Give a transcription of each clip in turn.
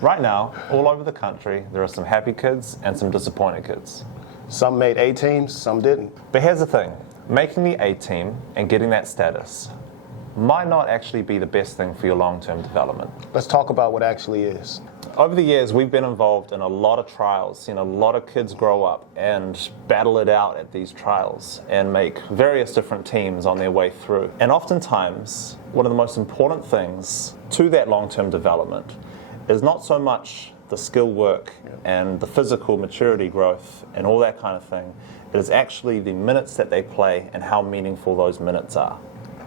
Right now, all over the country, there are some happy kids and some disappointed kids. Some made A teams, some didn't. But here's the thing, making the A team and getting that status might not actually be the best thing for your long-term development. Let's talk about what actually is. Over the years, we've been involved in a lot of trials, seen a lot of kids grow up and battle it out at these trials and make various different teams on their way through. And oftentimes, one of the most important things to that long-term development is not so much the skill work and the physical maturity growth and all that kind of thing. It is actually the minutes that they play and how meaningful those minutes are.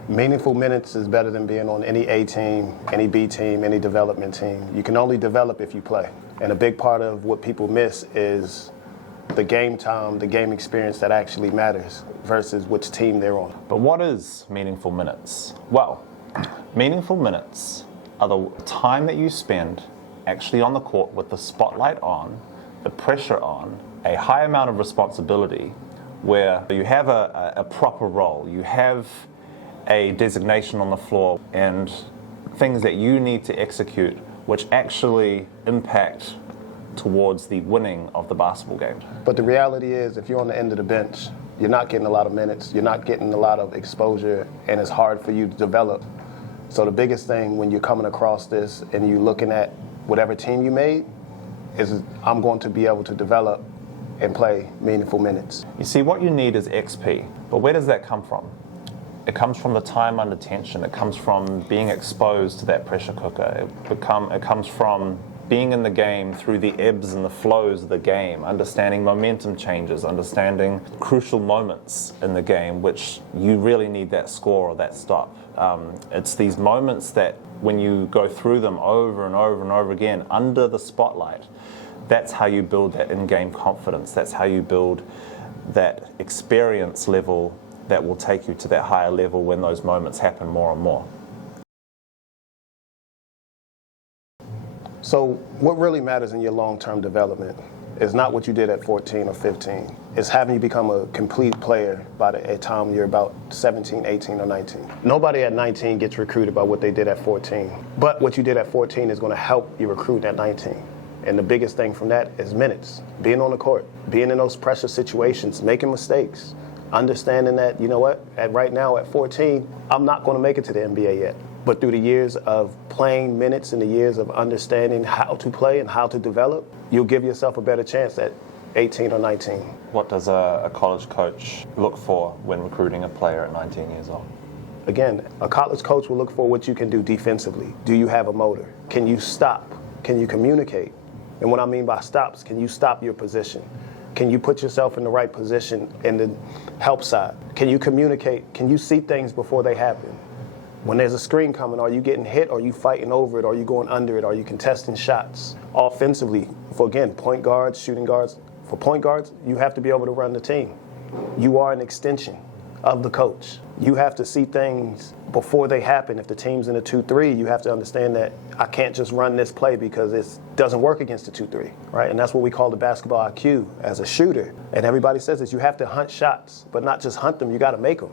Meaningful minutes is better than being on any A team, any B team, any development team. You can only develop if you play. And a big part of what people miss is the game time, the game experience that actually matters versus which team they're on. But what is meaningful minutes? Well, meaningful minutes are the time that you spend actually on the court with the spotlight on, the pressure on, a high amount of responsibility where you have a proper role, you have a designation on the floor and things that you need to execute which actually impact towards the winning of the basketball game. But the reality is, if you're on the end of the bench, you're not getting a lot of minutes, you're not getting a lot of exposure, and it's hard for you to develop. So the biggest thing when you're coming across this and you're looking at whatever team you made is, I'm going to be able to develop and play meaningful minutes. You see, what you need is XP, but where does that come from? It comes from the time under tension. It comes from being exposed to that pressure cooker. It comes from being in the game through the ebbs and the flows of the game, understanding momentum changes, understanding crucial moments in the game, which you really need that score or that stop. It's these moments that when you go through them over and over and over again under the spotlight, that's how you build that in-game confidence. That's how you build that experience level that will take you to that higher level when those moments happen more and more. So what really matters in your long-term development is not what you did at 14 or 15. It's having you become a complete player by the time you're about 17, 18, or 19. Nobody at 19 gets recruited by what they did at 14. But what you did at 14 is going to help you recruit at 19. And the biggest thing from that is minutes. Being on the court, being in those pressure situations, making mistakes, understanding that, you know what, right now at 14, I'm not going to make it to the NBA yet. But through the years of playing minutes and the years of understanding how to play and how to develop, you'll give yourself a better chance at 18 or 19. What does a college coach look for when recruiting a player at 19 years old? Again, a college coach will look for what you can do defensively. Do you have a motor? Can you stop? Can you communicate? And what I mean by stops, can you stop your position? Can you put yourself in the right position in the help side? Can you communicate? Can you see things before they happen? When there's a screen coming, are you getting hit? Are you fighting over it? Are you going under it? Are you contesting shots? Offensively, for again, point guards, shooting guards. For point guards, you have to be able to run the team. You are an extension of the coach. You have to see things before they happen. If the team's in a 2-3, you have to understand that I can't just run this play because it doesn't work against the 2-3, right? And that's what we call the basketball IQ as a shooter. And everybody says this, you have to hunt shots, but not just hunt them, you gotta make them.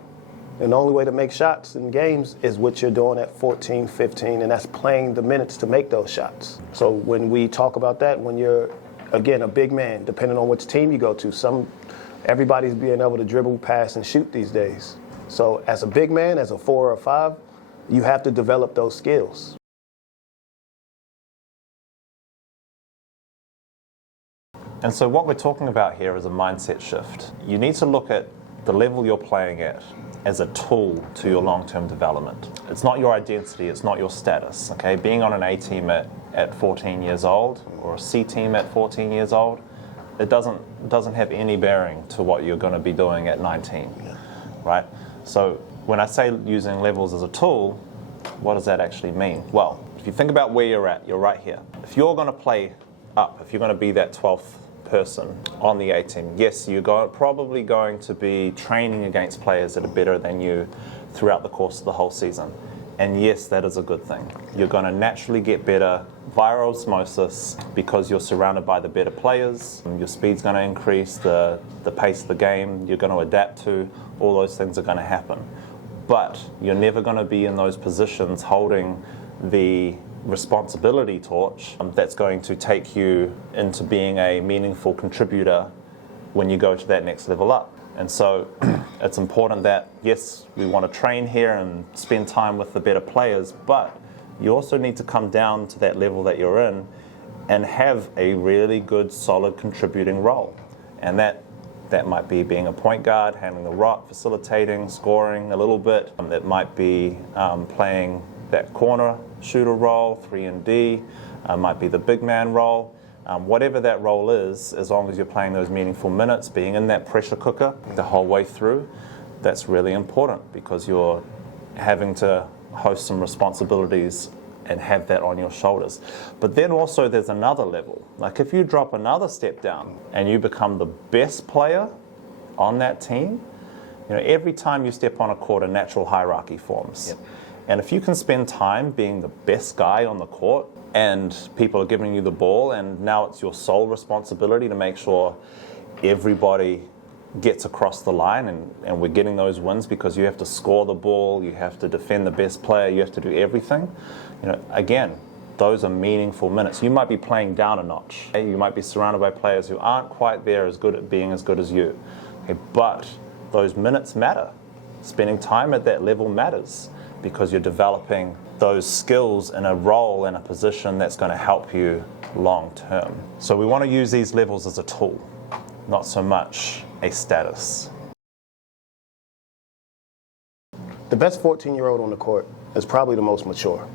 And the only way to make shots in games is what you're doing at 14, 15, and that's playing the minutes to make those shots. So when we talk about that, when you're, again, a big man, depending on which team you go to, everybody's being able to dribble, pass, and shoot these days. So as a big man, as a 4 or 5, you have to develop those skills. And so what we're talking about here is a mindset shift. You need to look at the level you're playing at as a tool to your long-term development. It's not your identity, it's not your status, okay? Being on an A team at 14 years old or a C team at 14 years old, it doesn't have any bearing to what you're going to be doing at 19, right? So when I say using levels as a tool, what does that actually mean? Well, if you think about where you're at, you're right here. If you're going to play up, if you're going to be that 12th person on the A team, yes, you're probably going to be training against players that are better than you throughout the course of the whole season. And yes, that is a good thing. You're going to naturally get better via osmosis because you're surrounded by the better players. Your speed's going to increase, the pace of the game you're going to adapt to, all those things are going to happen. But you're never going to be in those positions holding the responsibility torch that's going to take you into being a meaningful contributor when you go to that next level up. And so it's important that, yes, we want to train here and spend time with the better players, but you also need to come down to that level that you're in and have a really good, solid contributing role. And that might be being a point guard, handling the rock, facilitating, scoring a little bit. It might be playing that corner shooter role, 3 and D. Might be the big man role. Whatever that role is, as long as you're playing those meaningful minutes, being in that pressure cooker the whole way through, that's really important because you're having to host some responsibilities and have that on your shoulders. But then also there's another level. Like if you drop another step down and you become the best player on that team, every time you step on a court, a natural hierarchy forms. Yep. And if you can spend time being the best guy on the court and people are giving you the ball and now it's your sole responsibility to make sure everybody gets across the line and we're getting those wins because you have to score the ball, you have to defend the best player, you have to do everything. Again, those are meaningful minutes. You might be playing down a notch. You might be surrounded by players who aren't quite there as good at being as good as you. But those minutes matter. Spending time at that level matters because you're developing those skills in a role, in a position that's going to help you long term. So we want to use these levels as a tool, not so much a status. The best 14-year-old on the court is probably the most mature,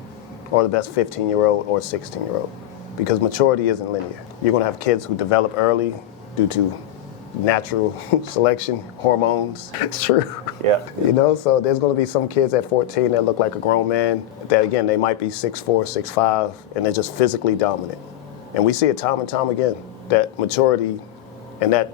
or the best 15-year-old or 16-year-old, because maturity isn't linear. You're going to have kids who develop early due to natural selection, hormones. It's true. Yeah. So there's going to be some kids at 14 that look like a grown man, that again, they might be 6'4", 6'5", and they're just physically dominant. And we see it time and time again, that maturity and that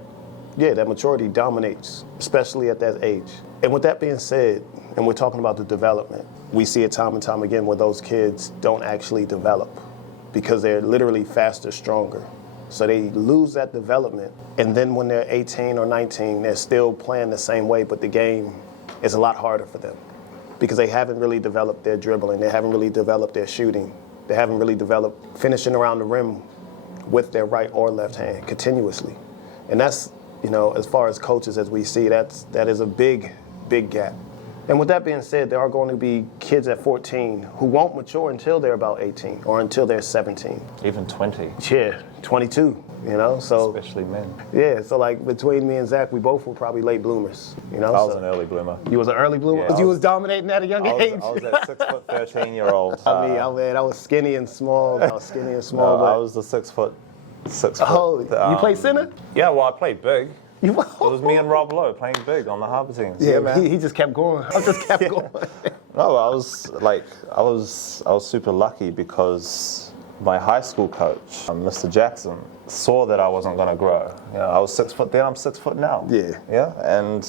maturity dominates, especially at that age. And with that being said, and we're talking about the development, we see it time and time again where those kids don't actually develop because they're literally faster, stronger. So they lose that development. And then when they're 18 or 19, they're still playing the same way, but the game is a lot harder for them because they haven't really developed their dribbling. They haven't really developed their shooting. They haven't really developed finishing around the rim with their right or left hand continuously. And that's, as far as coaches as we see, that is a big, big gap. And with that being said, there are going to be kids at 14 who won't mature until they're about 18 or until they're 17. Even 20. Yeah, 22, so. Especially men. Yeah, so like between me and Zach, we both were probably late bloomers, I was an early bloomer. You was an early bloomer? Yeah, You was dominating at a young age? I was that 6'13" I was skinny and small. I was the 6 foot. You play center? Yeah, well, I played big. It It was me and Rob Lowe playing big on the Harbour team. Yeah, man. He just kept going. I just kept going. No, I was super lucky because my high school coach, Mr. Jackson, saw that I wasn't going to grow. I was 6 foot then, I'm 6 foot now. Yeah. Yeah, and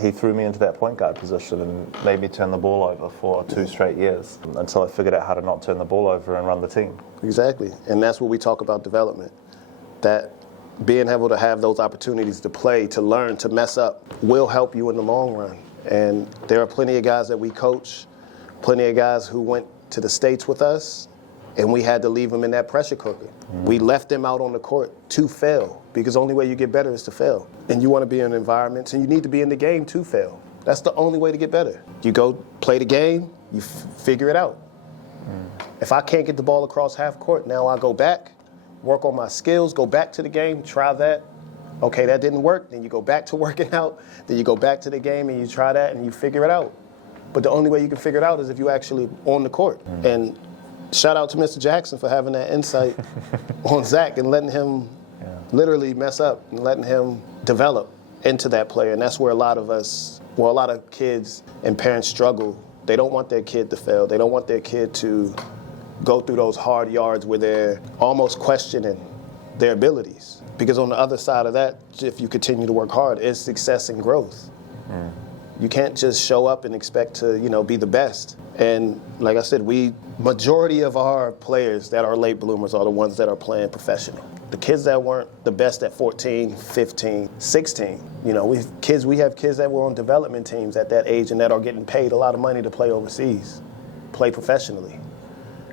he threw me into that point guard position and made me turn the ball over for 2 straight years until I figured out how to not turn the ball over and run the team. Exactly, and that's what we talk about development. That being able to have those opportunities to play, to learn, to mess up will help you in the long run. And there are plenty of guys that we coach, plenty of guys who went to the States with us, and we had to leave them in that pressure cooker. We left them out on the court to fail, because the only way you get better is to fail. And you want to be in environments, and you need to be in the game to fail. That's the only way to get better. You go play the game, you figure it out. If I can't get the ball across half court, now I go back, work on my skills, go back to the game, try that. Okay, that didn't work, then you go back to working out, then you go back to the game and you try that and you figure it out. But the only way you can figure it out is if you actually on the court. And shout out to Mr. Jackson for having that insight on Zach and letting him literally mess up and letting him develop into that player. And that's where a lot of kids and parents struggle. They don't want their kid to fail. They don't want their kid to go through those hard yards where they're almost questioning their abilities. Because on the other side of that, if you continue to work hard, is success and growth. You can't just show up and expect to, be the best. And like I said, majority of our players that are late bloomers are the ones that are playing professional. The kids that weren't the best at 14, 15, 16, we have kids that were on development teams at that age and that are getting paid a lot of money to play overseas, play professionally.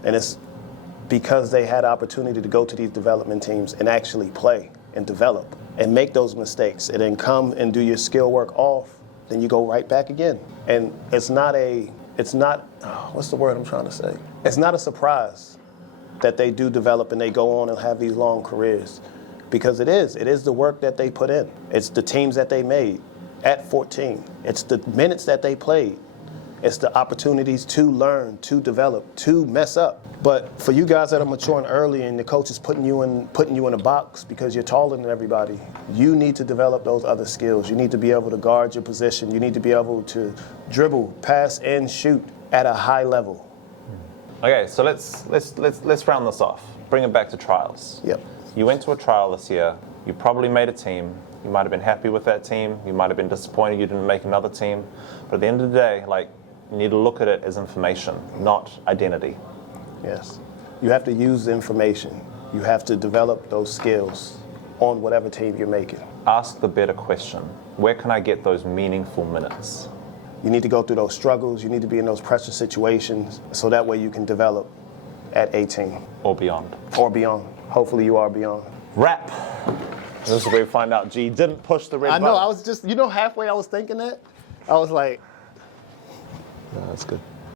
And it's because they had opportunity to go to these development teams and actually play and develop and make those mistakes and then come and do your skill work off, then you go right back again. And it's not, what's the word I'm trying to say? It's not a surprise that they do develop and they go on and have these long careers, because it is the work that they put in. It's the teams that they made at 14. It's the minutes that they played. It's the opportunities to learn, to develop, to mess up. But for you guys that are maturing early and the coach is putting you in a box because you're taller than everybody, you need to develop those other skills. You need to be able to guard your position. You need to be able to dribble, pass, and shoot at a high level. Okay, so let's round this off. Bring it back to trials. Yep. You went to a trial this year. You probably made a team. You might have been happy with that team. You might have been disappointed you didn't make another team. But at the end of the day, you need to look at it as information, not identity. Yes. You have to use the information. You have to develop those skills on whatever team you're making. Ask the better question. Where can I get those meaningful minutes? You need to go through those struggles. You need to be in those pressure situations so that way you can develop at 18. Or beyond. Or beyond. Hopefully you are beyond. Wrap. This is where we find out G didn't push the red button. I know, I was just, halfway I was thinking that. I was like, No, that's good.